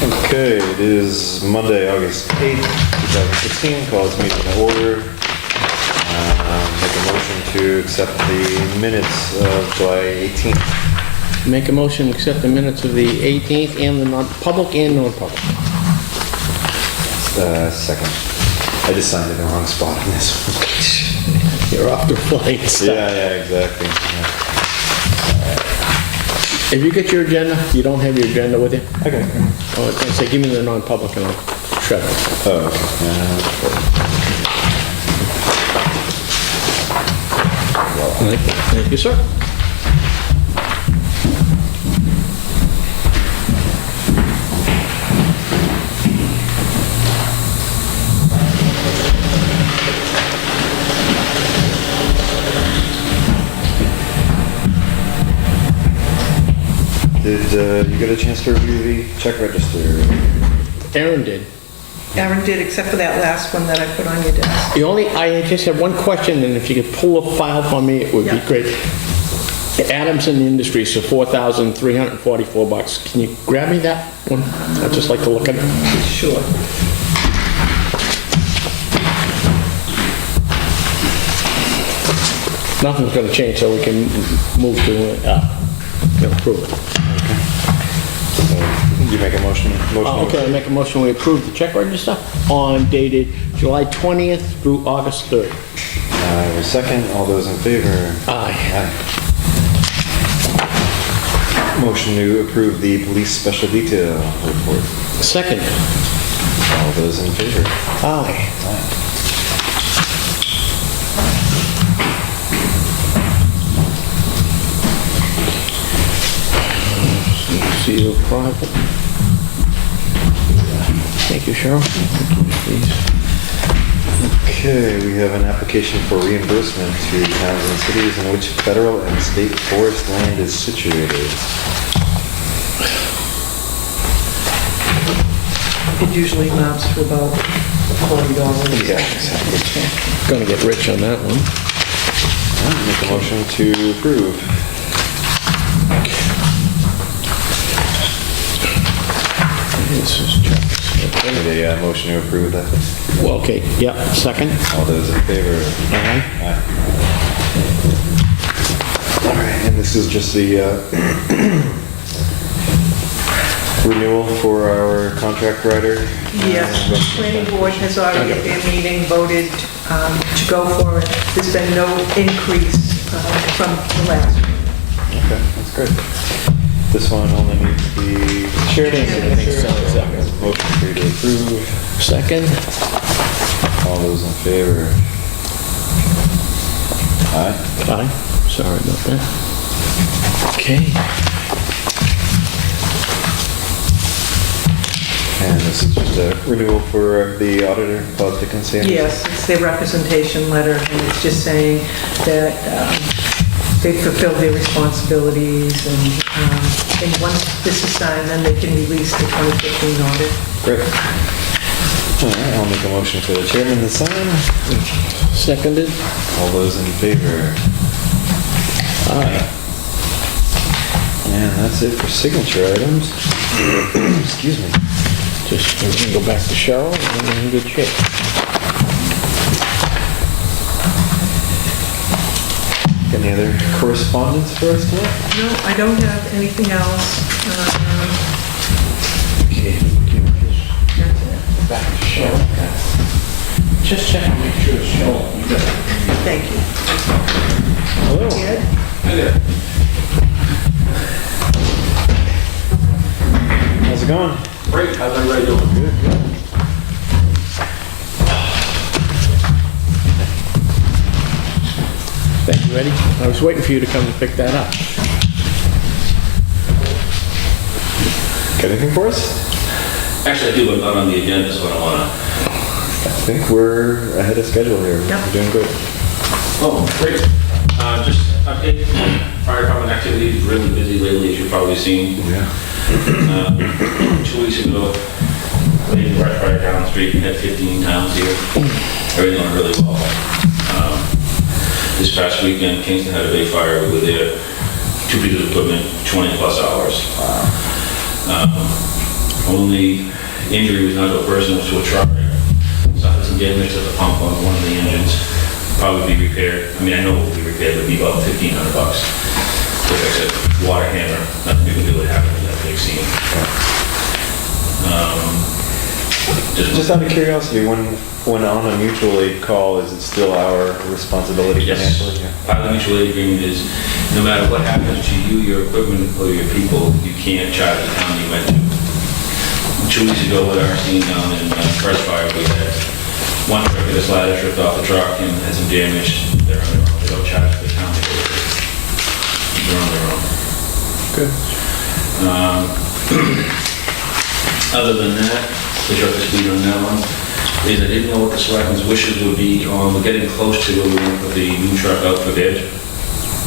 Okay, it is Monday, August 8th, 2016. Call this meeting to order. Make a motion to accept the minutes of July 18th. Make a motion to accept the minutes of the 18th and the non-public and non-public. Second. I just signed in the wrong spot on this one. You're off the flight stuff. Yeah, exactly. Yeah. If you get your agenda, you don't have your agenda with you? Okay. Oh, I was gonna say, give me the non-public and I'll shred it. Oh, okay. Thank you, sir. Did you get a chance to review the check register? Aaron did. Aaron did, except for that last one that I put on your desk. I just have one question, and if you could pull a file for me, it would be Yeah. great. Adamson Industries for $4,344. Can you grab me that one? I'd just like to look at it. Sure. Nothing's gonna change, so we can move to, approve it. You make a motion? Okay, I make a motion, we approve the check register on dated July 20th through August 3rd. Second, all those in favor? Aye. Motion to approve the police special detail report. Second. All those in favor? Aye. See you private. Thank you, Cheryl. Please. Okay, we have an application for reimbursement to towns and cities in which federal and state forest land is situated. It usually amounts to about $40. Yeah, exactly. Gonna get rich on that one. Make a motion to approve. This is checks. Need a motion to approve that. Well, okay, yep, second. All those in favor? Aye. Aye. All right, and this is just the renewal for our contract rider. Yes, the planning board has already at their meeting voted to go for it. There's been no increase from the last. Okay, that's great. This one only needs to be shared. Motion for you to approve. Second. All those in favor? Aye. Aye. Sorry about that. Okay. And this is just a renewal for the auditor, Bob Dickinson. Yes, it's their representation letter, and it's just saying that they fulfilled their responsibilities, and once this is signed, then they can release the 2015 audit. Great. All right, I'll make a motion for the chairman to sign. Seconded. All those in favor? Aye. And that's it for signature items. Excuse me. Just we can go back to Cheryl and we're in good shape. Any other correspondence for us tonight? No, I don't have anything else. Okay. That's it. Back to Cheryl. Just check and make sure it's Cheryl. Thank you. Hello. Ed? Hi there. How's it going? Great, how's everybody doing? Good. Thank you, Eddie. I was waiting for you to come and pick that up. Got anything for us? Actually, I do, but not on the agenda, so I don't wanna... I think we're ahead of schedule here. Yep. We're doing good. Oh, great. Just update, fire department activity is really busy lately, as you've probably seen. Yeah. 2 weeks ago, we had right fire down the street, we had 15 towns here. Everything went really well. This past weekend, Kingston had a big fire. We were there, 2 pieces of equipment, 20 plus hours. Only injury was not to a person, it was to a truck. Suffered some damage to the pump on one of the engines. Probably be repaired. I mean, I know it will be repaired. It would be about $1,500 to fix it. Water hammer, nothing we can do with having that big scene. Just out of curiosity, when on a mutual aid call, is it still our responsibility Yes. financially? Yeah. Part of the mutual aid agreement is, no matter what happens to you, your equipment, or your people, you can't charge the town you went to. 2 weeks ago with our scene down in First Fire, we had one truck that his ladder tripped off the truck and had some damage. They're on their own. They don't charge the town. They're on their own. Good. Other than that, the truck is speed on that one, is I didn't know what the selectmen's wishes would be on, we're getting close to when we're going to put the new truck out for bid.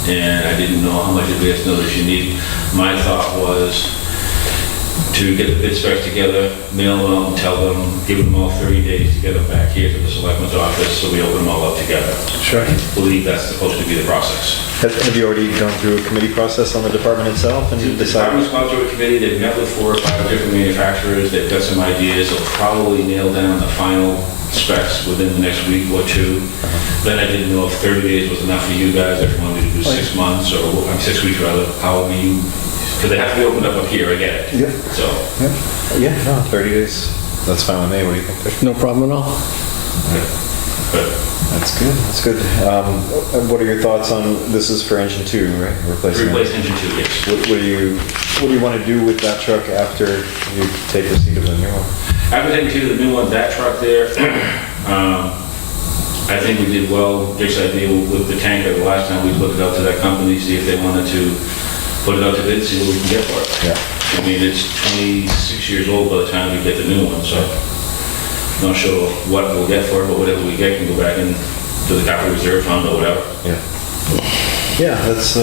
And I didn't know how much advance notice you need. My thought was to get the bid specs together, mail them out and tell them, give them all 30 days to get them back here to the selectmen's office, so we open them all up together. Sure. I believe that's supposed to be the process. Have you already gone through a committee process on the department itself and The decided? department's gone through a committee, they've met with 4 or 5 different manufacturers, they've got some ideas, they'll probably nail down the final specs within the next week or 2. Then I didn't know if 30 days was enough for you guys, if you wanted to do 6 months, or 6 weeks rather, however you, because they have to be opened up here, I get it. Yeah. So, Yeah, no, 30 days. That's fine with me. What do you think, Dick? No problem at all. but That's good, that's good. What are your thoughts on, this is for engine 2, right? Replacing it. replace engine 2, yes. What do you want to do with that truck after you take receipt of the new one? After taking to the new one, that truck there, I think we did well. Dick's idea with the tanker, the last time we put it out to that company, see if they wanted to put it out to bid, see what we can get for it. Yeah. I mean, it's 26 years old by the time we get the new one, so not sure what we'll get for it, but whatever we get can go back into the capital reserve fund or whatever. Yeah. Yeah, that's,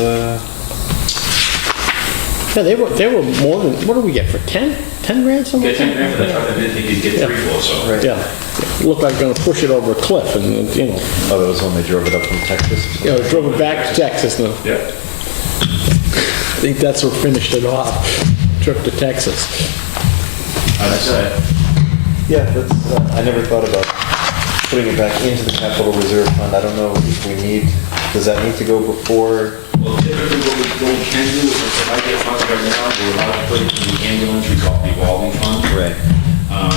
Yeah, they were more than, what do we get for 10? 10 grand something? Get 10 grand for that truck, I didn't think you'd get 3 for, so. right. Yeah. Looked like gonna push it over a cliff and, you know, Oh, that was when they drove it up from Texas? you know, drove it back to Texas now. Yeah. I think that's what finished it off. Trip to Texas. I'd say. Yeah, that's, I never thought about putting it back into the capital reserve fund. I don't know if we need, does that need to go before? Well, typically what we can do is if I get funds right now, we're allowed to put it in the ambulance, we call it revolving fund. Right.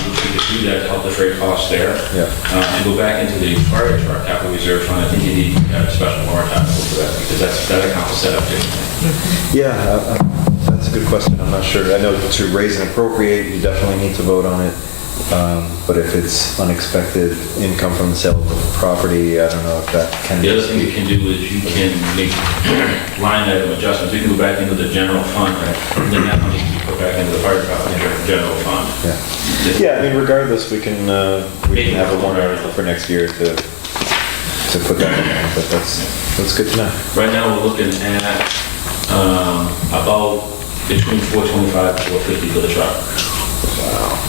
Which we could do that to help the freight costs there. Yeah. To go back into the fire truck capital reserve fund, I think you need to have a special warrant article for that, because that account is set up differently. Yeah, that's a good question. I'm not sure. I know to raise and appropriate, you definitely need to vote on it. But if it's unexpected income from the sale of the property, I don't know if that can. The other thing you can do is you can make line item adjustments. You can go back into the general fund, and then that money can be put back into the fire department general fund. Yeah. Yeah, I mean, regardless, we can have a warrant article for next year to put that in there, but that's good to know. Right now, we're looking at about between $425 and $450 for the truck. Wow.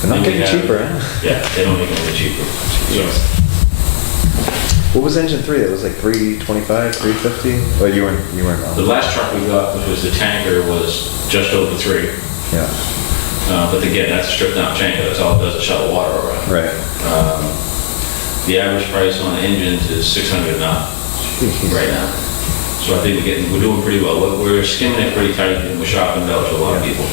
They're not getting cheaper, eh? Yeah, they don't make them any cheaper. So, What was engine 3? That was like 325, 350? Oh, you weren't the on. last truck we got, which was the tanker, was just over 3. Yeah, But again, that's a stripped down tanker. That's all it does is shuttle water around. right. The average price on the engines is $600 now, right now. So I think we're doing pretty well. We're skimming it pretty tight, and we're shopping it out to a lot of people.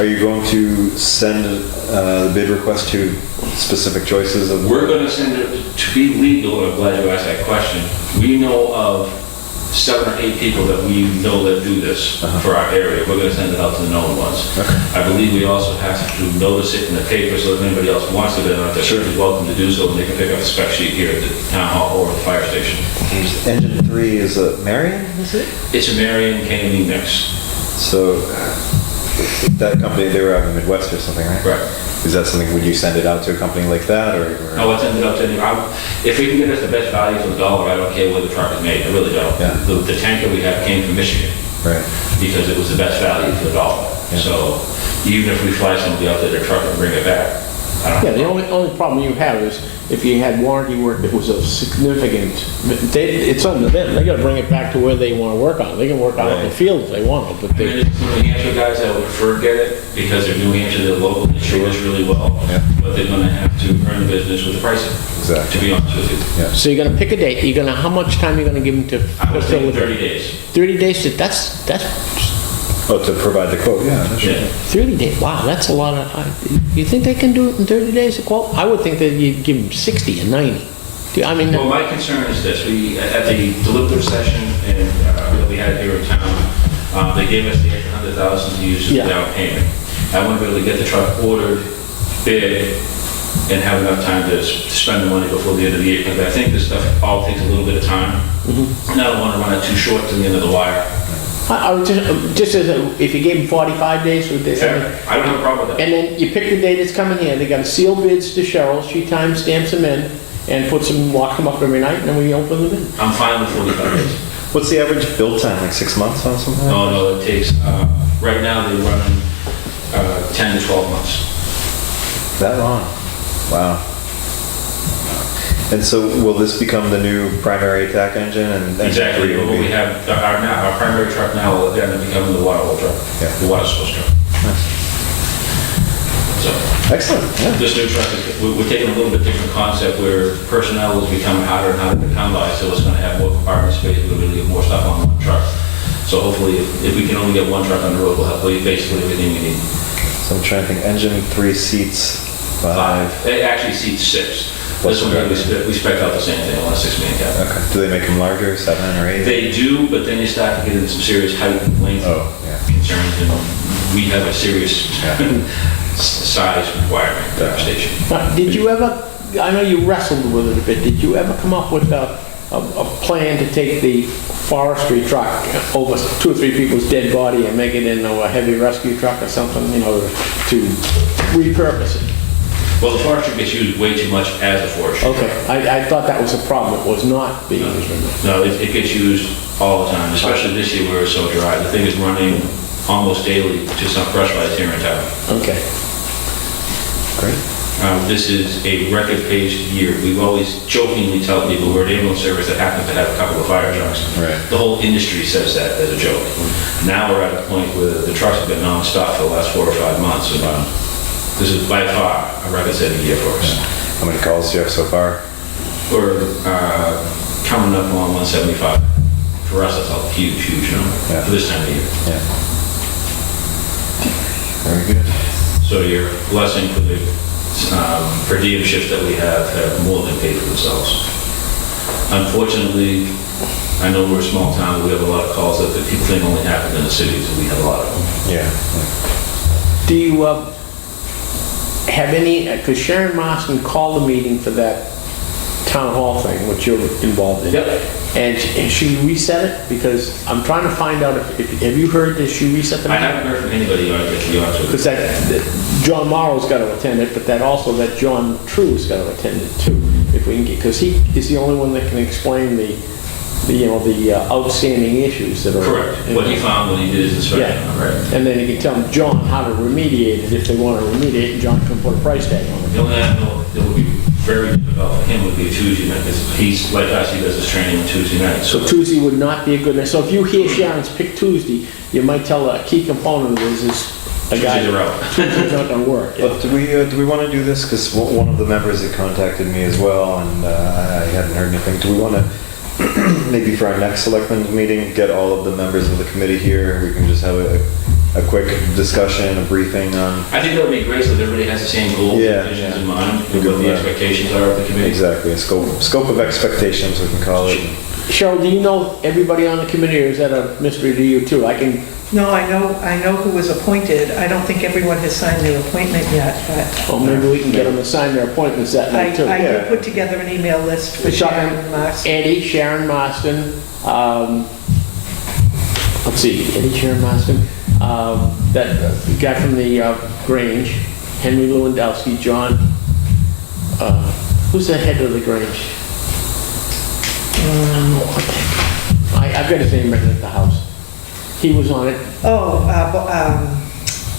Are you going to send the bid request to specific choices of? We're going to send it to be legal, and I'm glad you asked that question. We know of 7 or 8 people that we know that do this for our area. We're going to send it out to the known ones. Okay. I believe we also have to notice it in the paper so that anybody else wants to bid on it, they're certainly welcome to do so, and they can pick up a spec sheet here at the town hall or the fire station. Engine 3 is a Marion, is it? It's a Marion K&E mix. So that company, they were out in the Midwest or something, right? Right. Is that something, would you send it out to a company like that, or? No, it's ended up to, if we can get us the best value for the dollar, I don't care where the truck is made, I really don't. Yeah. The tanker we have came from Michigan, Right. because it was the best value for the dollar. Yeah. So even if we fly somebody out there to truck and bring it back, I don't Yeah, know. the only problem you have is if you had warranty work that was of significant, it's under them, they gotta bring it back to where they wanna work on it. They can work out in the field if they want to, but I mean, they, it's New Hampshire guys that would prefer to get it because they're New Hampshire, they're local, they treat us really well. Yeah. But they're gonna have to earn the business with the pricing. Exactly. To be honest with you. Yeah. so you're gonna pick a date, you're gonna, how much time you gonna give them to I was thinking facilitate? 30 days. 30 days, that's Oh, to provide the quote, yeah, that's Yeah. right. 30 days, wow, that's a lot of, you think they can do it in 30 days, a quote? I would think that you'd give them 60 and 90. I mean, Well, my concern is this, at the deliberative session and that we had here in town, they gave us the extra 100,000 to use as Yeah. a down payment. I want to be able to get the truck ordered, bid, and have enough time to spend the money before the end of the year, because I think this stuff all takes a little bit of time. Mm-hmm. And I don't want to run it too short to the end of the wire. I would just as, if you gave them 45 days, would they? Fair. I don't have a problem with that. And then you pick the date it's coming here, they gotta seal bids to Cheryl, she time stamps them in, and puts them, locks them up every night, and then we open them in. I'm fine with 45 days. What's the average build time, like 6 months on something? like No, no, it takes, right now they're running 10 to 12 months. That long? Wow. And so will this become the new primary attack engine and? Exactly, will what be- we have, our primary truck now will end up becoming the water hole truck, Yeah. the water source truck. So, Excellent, yeah. this new truck, we're taking a little bit different concept where personnel is becoming harder and harder to come by, so it's gonna have more compartment space, we're gonna get more stuff on one truck. So hopefully, if we can only get one truck on the road, we'll have basically everything we need. So I'm trying to think, engine, 3 seats, 5. It actually seats 6. Plus This one, the- we spec'd out the same thing, I want a 6-man cab. Okay. Do they make them larger, 7 or 8? They do, but then you start to get into some serious height and length Oh, yeah. concerns, and we have a serious Yeah. size requirement at our station. Now, did you ever, I know you wrestled with it a bit, did you ever come up with a plan to take the forestry truck over 2 or 3 people's dead body and make it into a heavy rescue truck or something, you know, to repurpose it? Well, the forestry gets used way too much as a forestry. Okay, I thought that was a problem, it was not being used. No, it gets used all the time, especially this year where it's so dry. The thing is running almost daily to some brush lights here in town. Okay. Great. This is a record-paced year. We've always jokingly tell people we're an ambulance service that happens to have a couple of fire trucks. Right. The whole industry says that as a joke. Now we're at a point where the trucks have been nonstop for the last 4 or 5 months. And, this is by far a record-setting year for us. How many calls do you have so far? We're coming up on 175. For us, that's a huge, huge number Yeah. for this time of year. Yeah. Very good. So your blessing for the per diem shifts that we have more than paid for themselves. Unfortunately, I know we're a small town, but we have a lot of calls that people think only happen in the cities, and we have a lot of them. Yeah. Do you have any, because Sharon Marston called a meeting for that town hall thing, which you're involved in. Yep. And she reset it? Because I'm trying to find out if have you heard that she reset the I meeting? haven't heard from anybody on it, to be honest with Because that John Morrow's got to attend it, but that also that John True's got to attend it too, if we can get, because he is the only one that can explain the outstanding issues that you. are. Correct. What he found when he did his inspection, Yeah. right? And then you can tell John how to remediate it if they want to remediate, and John can put a price tag on it. The only thing I know that would be very difficult for him would be a Tuesday night, because he's, like us, he does his training on Tuesday night. So Tuesday would not be a good night. So if you hear Sharon's pick Tuesday, you might tell a key component of this is a guy. Tuesdays are out. Tuesday's not going to work. Well, do we want to do this? Because one of the members had contacted me as well, and I hadn't heard anything. Do we want to, maybe for our next selectmen's meeting, get all of the members of the committee here? We can just have a quick discussion, a briefing on. I think that would be great, so that everybody has the same goals Yeah, and visions yeah. in mind, Good and what with the that. expectations are of the committee. Exactly, a scope of expectations, we can call it. Cheryl, do you know everybody on the committee, or is that a mystery to you too? I can, No, I know who was appointed. I don't think everyone has signed their appointment yet, but well, maybe we can get them to sign their appointments that I night too. I Yeah. did put together an email list for We're talking Sharon Marston. Eddie, Sharon Marston, let's see, Eddie, Sharon Marston, that guy from the Grange, Henry Lewandowski, John, who's the head of the Grange? I've got his name written at the house. He was on it. Oh,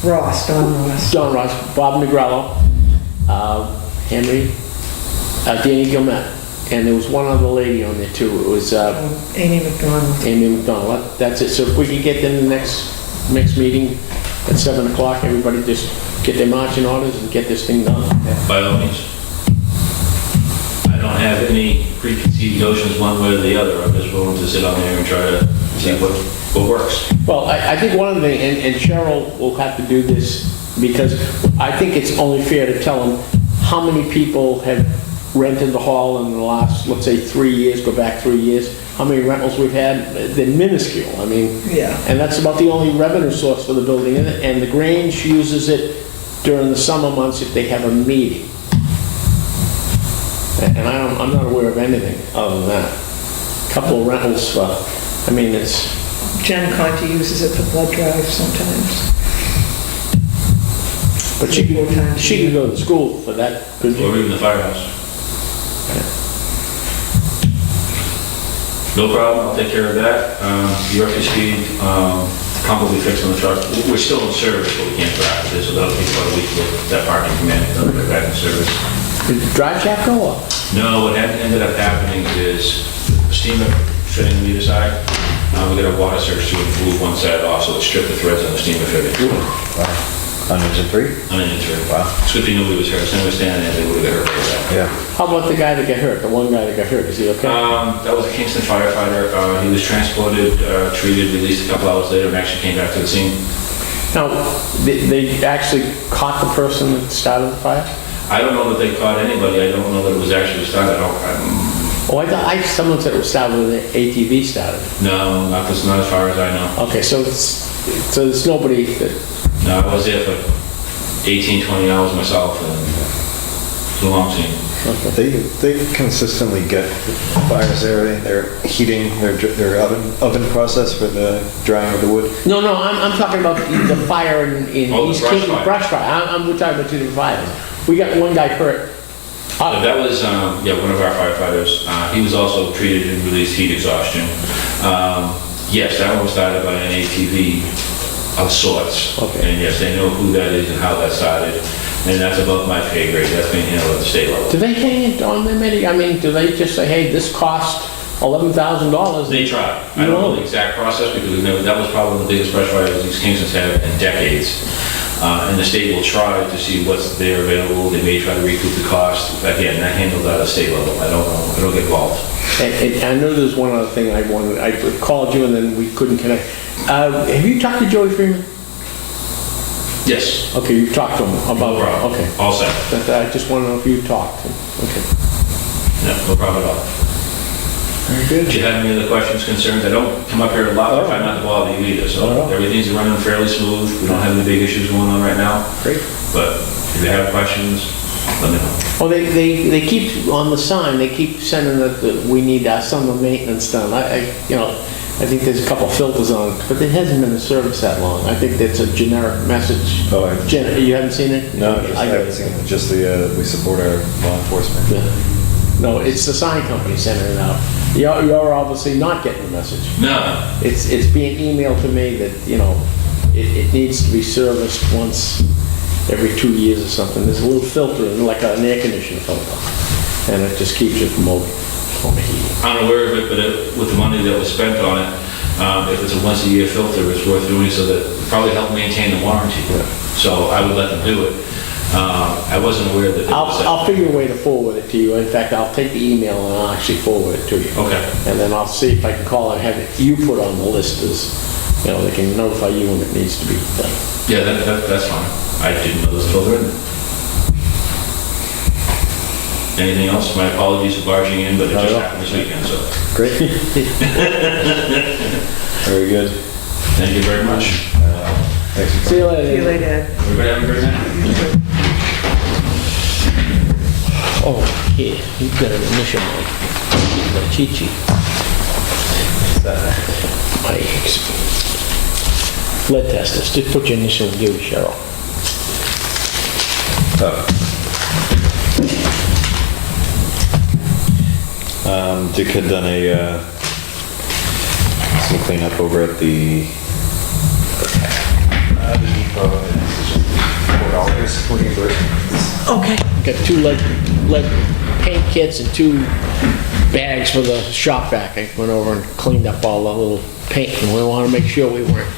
Ross, Don Ross. John Ross, Bob Negrello, Henry, Danny Gilmet, and there was one other lady on there too. It was Amy McDonald. Amy McDonald. That's it. So if we can get in the next meeting at 7 o'clock, everybody just get their marching orders and get this thing done. By all means. I don't have any preconceived notions one way or the other. I'm just willing to sit on there and try to see what works. Well, I think one of the things, and Cheryl will have to do this, because I think it's only fair to tell them how many people have rented the hall in the last, let's say, 3 years, go back 3 years, how many rentals we've had. They're minuscule, I mean. Yeah. And that's about the only revenue source for the building, and the Grange uses it during the summer months if they have a meeting. And I'm not aware of anything other than that. Couple of rentals for, I mean, it's, Jen Conti uses it for blood drives sometimes. but she could go to school for that, could Or you? even the firehouse. No problem, I'll take care of that. Your speed, pump will be fixed on the truck. We're still in service, but we can't drive it, so that'll take about a week to get that parking command, that'll get back in service. Did the drive shaft go up? No, what ended up happening is the steamer fitting on either side, we got a water surge to it, and blew one side off, so it stripped the threads on the steamer fitting. Wow. On engine 3? On an injury. Wow. It's good thing nobody was hurt. If somebody was standing there, they would have got hurt like that. Yeah. How about the guy that got hurt, the one guy that got hurt, is he okay? That was a Kingston firefighter. He was transported, treated, released a couple hours later, and actually came back to the scene. Now, they actually caught the person that started the fire? I don't know that they caught anybody. I don't know that it was actually started. Oh, I thought, someone said it was started when the ATV started. No, not as far as I know. Okay, so there's nobody that, No, I was there for 18, 20 hours myself, and it was a long scene. okay. They consistently get fires there. They're heating their oven process for the drying of the wood. No, I'm talking about the fire in Oh, the East brush Kingston, fire. brush fire. We're talking about two different fires. We got one guy hurt. That was, one of our firefighters. He was also treated and released heat exhaustion. Yes, that one was started by an ATV of sorts. Okay. And yes, they know who that is and how that started. And that's above my pay grade. That's being handled at the state level. Do they hang it on them? I mean, do they just say, hey, this cost $11,000? They try. I don't know the exact process because we've never, that was probably the biggest brush fires these Kingston's had in decades. And the state will try to see what's there available. They may try to recoup the cost. Again, that handled at a state level. I don't know. I don't get involved. And I know there's one other thing I wanted. I called you and then we couldn't connect. Have you talked to Joey Freeman? Yes. Okay, you've talked to him about. No problem. Okay. All set. I just want to know if you talked. Okay. No, no problem at all. Very good. Do you have any other questions, concerns? I don't come up here a lot, I try not to bother you either, so Oh. everything's running fairly smooth. We don't have any big issues going on right now, Great. but if you have questions, let me know. Well, they keep, on the sign, they keep sending that we need our summer maintenance done. I think there's a couple filters on it, but it hasn't been in service that long. I think that's a generic message. Oh, You haven't seen it? No, I haven't seen it. Just we support our law enforcement. Yeah. No, it's the sign company sending it out. You're obviously not getting the message. No, It's being emailed to me that, it needs to be serviced once every 2 years or something. There's a little filter, like an air conditioner filter, and it just keeps it from overheating. I'm aware of it, but with the money that was spent on it, if it's a once-a-year filter, it's worth doing so that it probably help maintain the warranty. Yeah. So I would let them do it. I wasn't aware that it was... I'll figure a way to forward it to you. In fact, I'll take the email and I'll actually forward it to you. Okay. And then I'll see if I can call and have it, you put on the list as, they can notify you when it needs to be done. Yeah, that's fine. I didn't know this filter in there. Anything else? My apologies for barging in, but it just happened this weekend, so... Great. Very good. Thank you very much. Thanks for See you See you later. later, Ed. Everybody have a great night. Oh, here, you've got an initial one. You've got a cheat sheet. My lead testers, just put your initial and give it to Cheryl. Dick had done some cleanup over at the depot. $4 reimbursement. Okay. Got 2 lead paint kits and 2 bags for the shop vac. I went over and cleaned up all the little paint, and we want to make sure we weren't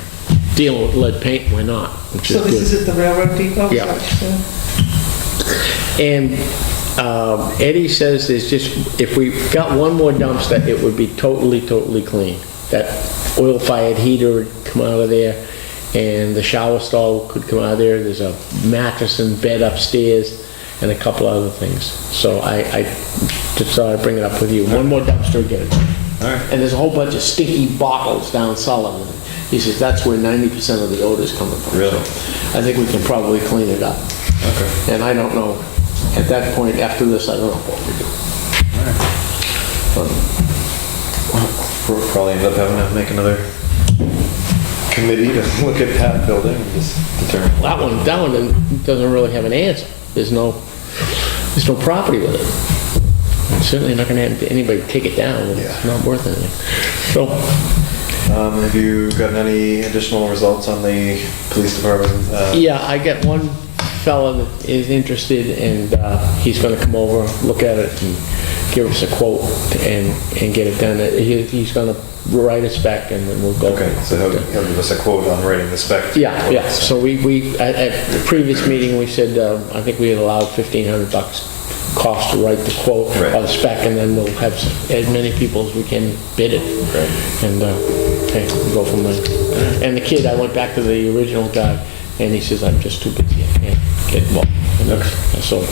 dealing with lead paint, and we're not, which So is this good. is at the railroad depot? Yeah. And Eddie says there's just, if we got one more dumpster, it would be totally clean. That oil-fired heater would come out of there, and the shower stall could come out of there. There's a mattress and bed upstairs, and a couple other things. So I just thought I'd bring it up with you. One more dumpster, get it. All right. And there's a whole bunch of stinky bottles down Sullivan. He says that's where 90% of the odor's coming from. Really? So I think we can probably clean it up. Okay. And I don't know, at that point, after this, I don't know what we do. We'll probably end up having to make another committee to look at that building and just determine. That one doesn't really have an answer. There's no property with it. I'm certainly not gonna have anybody take it down. It's Yeah. not worth anything. So, Have you gotten any additional results on the police department? yeah, I got one fella that is interested, and he's gonna come over, look at it, and give us a quote and get it done. He's gonna write a spec, and then we'll go. Okay, so he'll give us a quote on writing the spec. Yeah. So we at the previous meeting, we said, I think we had allowed $1,500 cost to write the quote Right. or the spec, and then we'll have as many people as we can bid it. Great. And, okay, we'll go from there. And the kid, I went back to the original guy, and he says, I'm just too busy, I can't get involved. And so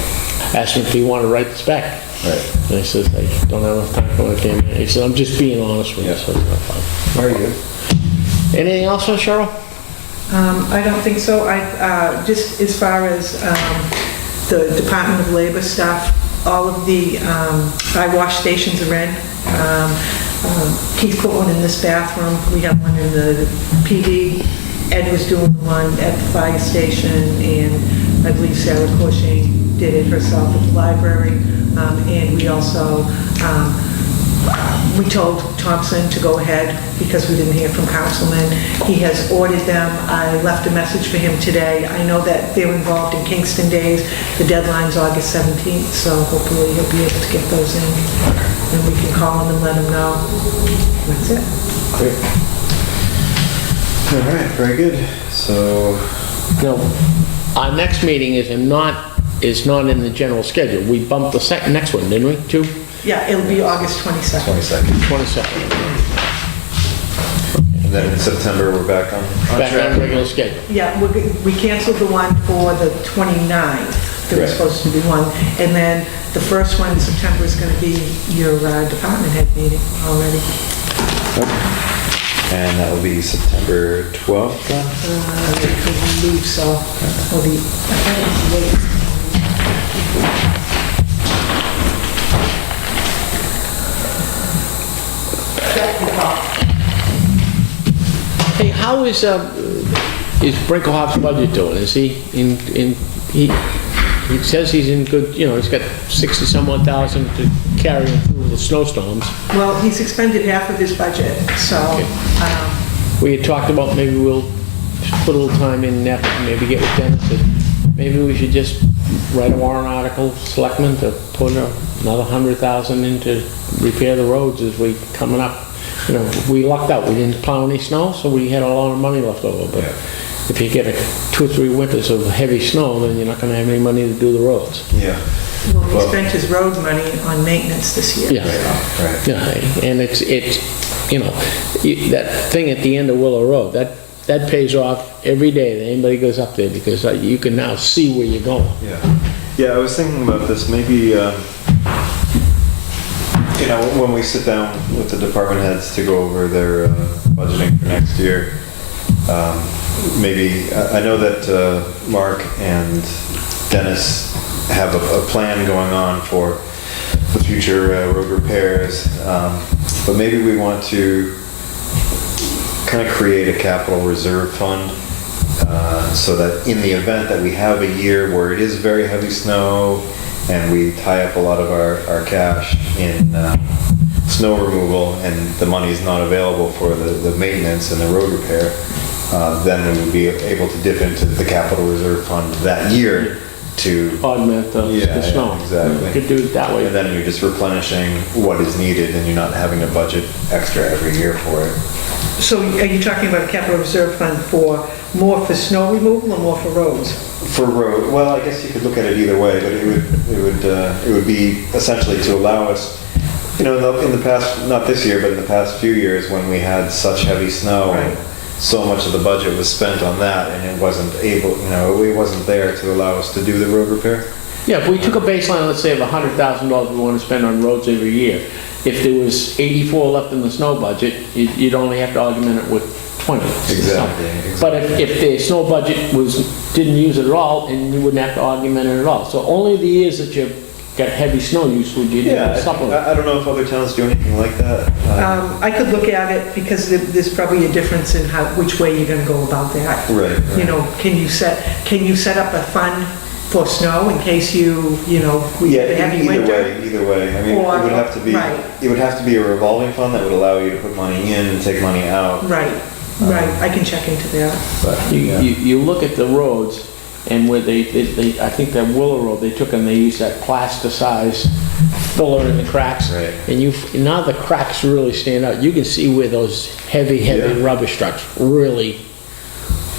I asked him if he wanted to write the spec. Right. And he says, I don't have enough time for it. He said, I'm just being honest with you. Yeah. So it's not fine. Very good. Anything else, Cheryl? I don't think so. Just as far as the Department of Labor stuff, all of the eye wash stations are in. Keith put one in this bathroom. We have one in the PD. Ed was doing one at the fire station, and I believe Sarah Cushing did it herself at the library. And we also, we told Thompson to go ahead because we didn't hear from Councilman. He has ordered them. I left a message for him today. I know that they're involved in Kingston Days. The deadline's August 17th, so hopefully he'll be able to get those in. And we can call him and let him know. That's it. Great. All right, very good. So, No, our next meeting is not in the general schedule. We bumped the next one, didn't we, too? Yeah, it'll be August 22nd. 22nd. 22nd. And then in September, we're back on Back track. on regular schedule. Yeah, we canceled the one for the 29th. There was Right. supposed to be one. And then the first one in September is going to be your department head meeting already. And that will be September 12th then? I believe so. Or the, I thought it was late. Hey, how is Brinkelhoff's budget doing? Is he he says he's in good, he's got 60 some odd thousand to carry him through the snowstorms. Well, he's expended half of his budget, so, Okay. We had talked about maybe we'll put a little time in that, maybe get with Dennis, and maybe we should just write a warrant article, Selectmen, to put another 100,000 in to repair the roads as we coming up. We lucked out. We didn't plow any snow, so we had a lot of money left over. But if you get 2 or 3 winters of heavy snow, then you're not going to have any money to do the roads. Yeah. well, he spent his road money on maintenance this year. Yeah. Right. Yeah, and it's that thing at the end of Willow Road, that pays off every day that anybody goes up there, because you can now see where you're going. Yeah. Yeah, I was thinking about this, maybe, when we sit down with the department heads to go over their budgeting for next year, maybe, I know that Mark and Dennis have a plan going on for the future road repairs, but maybe we want to kind of create a capital reserve fund, so that in the event that we have a year where it is very heavy snow and we tie up a lot of our cash in snow removal and the money is not available for the maintenance and the road repair, then we would be able to dip into the capital reserve fund that year to, Augment the Yeah, snow. exactly. You could do it that way. and then you're just replenishing what is needed and you're not having to budget extra every year for it. So are you talking about a capital reserve fund for more for snow removal or more for roads? For road, well, I guess you could look at it either way, but it would be essentially to allow us, you know, in the past, not this year, but in the past few years when we had such heavy snow, Right. so much of the budget was spent on that and it wasn't able, you know, it wasn't there to allow us to do the road repair. Yeah, if we took a baseline, let's say of $100,000 we want to spend on roads every year, if there was 84 left in the snow budget, you'd only have to augment it with 20. Exactly. But if the snow budget didn't use it at all, and you wouldn't have to augment it at all. So only the years that you've got heavy snow use would you need Yeah, to supplement. I don't know if other towns do anything like that. I could look at it because there's probably a difference in which way you're gonna go about that. Right. You know, can you set up a fund for snow in case we Yeah, have a heavy either winter? way, either way. I mean, Or- it would have to be, right. it would have to be a revolving fund that would allow you to put money in and take money out. Right, I can check into that. But, yeah. You look at the roads, and where they I think that Willow Road, they took and they used that plasticized filler in the cracks. Right. And now the cracks really stand out. You can see where those heavy Yeah. rubbish trucks really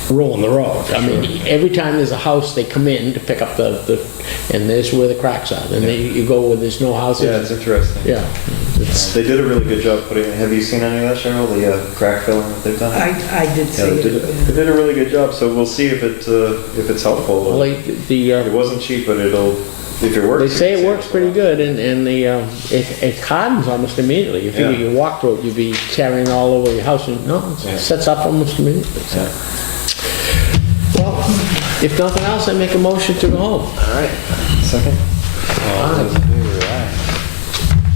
ruin the road. I mean, every time there's a house, they come in to pick up and there's where the cracks are. And you go where there's no houses. Yeah, it's interesting. Yeah. It's- They did a really good job putting, have you seen any of that, Cheryl, the crack filling that they've done? I did see Yeah, it. they did a really good job, so we'll see if it's helpful. Like It wasn't cheap, but if it works. they say it it's- works pretty good, and it hardens almost immediately. If Yeah. you walk through it, you'd be carrying it all over your house, and Yeah. it sets up almost immediately. So. Yeah. Well, if nothing else, I make a motion to go home. All right, second. All those in favor?